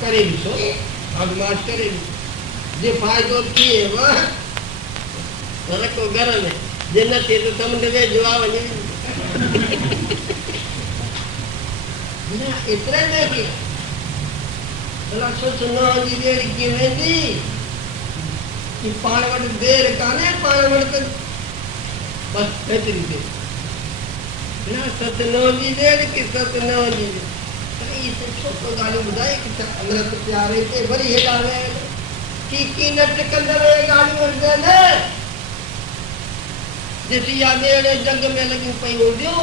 करे सो अगमाश करे जे फायदो थिए वह रखो घर में जे न थिए तो समुंड में जवाब वञे ना एतिरा न की भला सोच न जी देर की वेंदी कि पाण वटि देर कान्हे पाण वटि बस एतिरी देर ना सत न जी देर की सत न जी ये तो छोटो गाड़ी बुधाए कि अमृत प्यारे के वरी हेडा वे की नट कंदर गाड़ी वरदे ने जैसी यादें जंग में लगी पई होदियो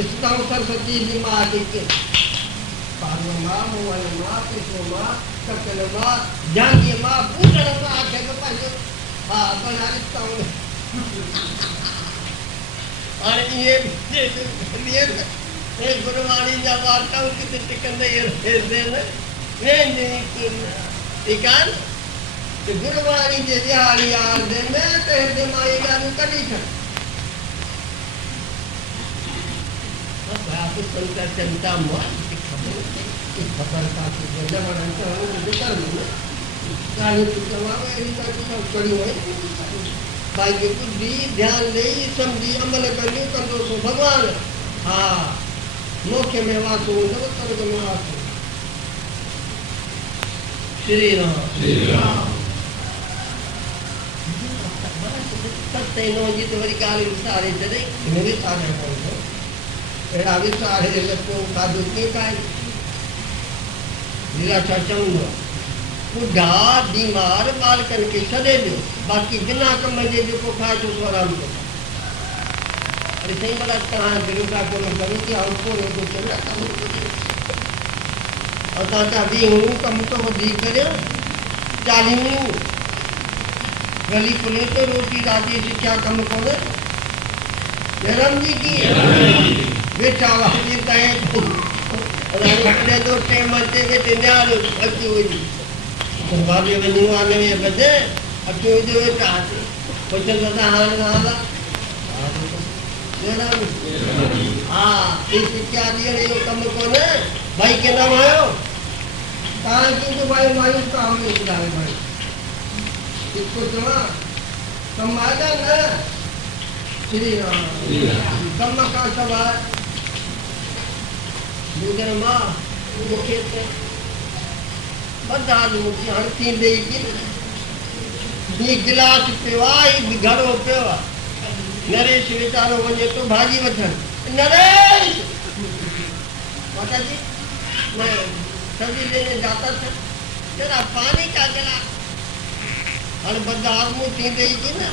इस ताऊ सरस्वती जी मां के पार्व मां मोहन मां कृष्ण मां सकल मां जानकी मां पूजन मां आखे के पाजो हां बना ताऊ और ये गुरुवाणी जा वार्ता किते टिकंदे रहंदे न वे नहीं इकान कि गुरुवाणी जे दिहाड़ी यार दे में ते दे माई गानु कडी छ अब आप संता चिंता मो की खबर का कि जमन तो विचार में गानी तो जवाब एरी का कड़ी होए भाई के कुछ भी ध्यान दे समझी अमल करनी कंदो सो भगवान हां मोक्ष में वासो न स्वर्ग में वासो श्री राम सत्य नो जी तो वरी काल विचारे चले मेरे सारे कोई एड़ा विचारे लको साधु के काय लीला चंदो बुढ़ा बीमार बालकन के सदे दो बाकी बिना कम जे जो खाए तो आराम को अरे सही बड़ा कहां गुरु का को करो कि आउट को तो चला काम और ताता भी हूं कम तो दी करे 40 मिनट गली पुलिस तो रोटी राती शिक्षा कम कोने जरम जी की बेटा वाली ताए और आने दो टाइम आते बेटे न्यार अच्छी हुई बाबे वनी आने में बजे अच्छी जो चाहते क्वेश्चन बता हां हां इस शिक्षा दिए ये कम कोने भाई के नाम आयो कहां की तो भाई मायूस काम नहीं बुलावे भाई इसको जमा समाधान न श्री राम कम का सवाल मुझे मां मुझे बड़ा मुझे हर तीन दे की ये गिलास पेवाई घड़ो पेवा नरेश विचारो वने तो भाजी वठन नरेश माता जी मैं सब्जी लेने जाता था जरा पानी का गिलास और बाजार में थी गई थी ना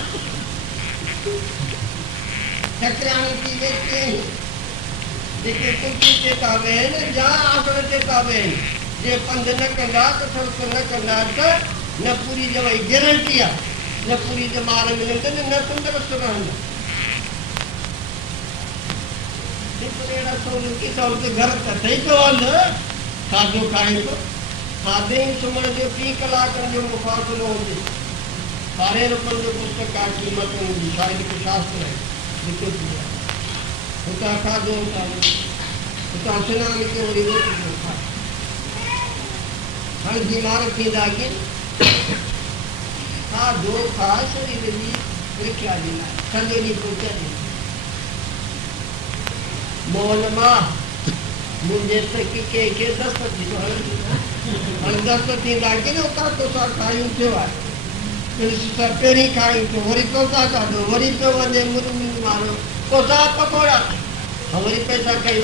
ठकरानी की बेचते हैं जेके कुर्सी ते तावे न जा आसन ते तावे जे पंध न कंदा तो सड़क न कंदा तो न पूरी दवाई गारंटी है न पूरी जमार मिलंदे न तंदुरुस्त रहंदा एड़ा सोन की सौ के घर कथई तो हल खाधो खाए तो खाधे सुमण जो 3 कलाक जो मुफासलो होंदे 12 रुपये जो पुस्तक का कीमत होगी शायद के शास्त्र है लिखो दिया उता खाधो उता स्नान के वरी रोटी खा हर बीमार थी दागे खाधो खा शरीर जी परीक्षा देना सजेरी पूछा दे मोहन मां मुझे तक के 10 थी दागे न उता तो सा खाई उठे वा पेरी खाई तो वरी कोसा काढो वरी पे वने मुर्गी मारो कोसा पकोड़ा वरी पैसा कई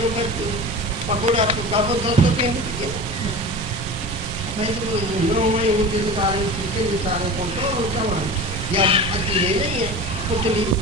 पकोड़ा तो काबो दोस्तों के मैं तो नो मैं वो दिल सारे चिकन सारे को तो या अकेले नहीं है कुछ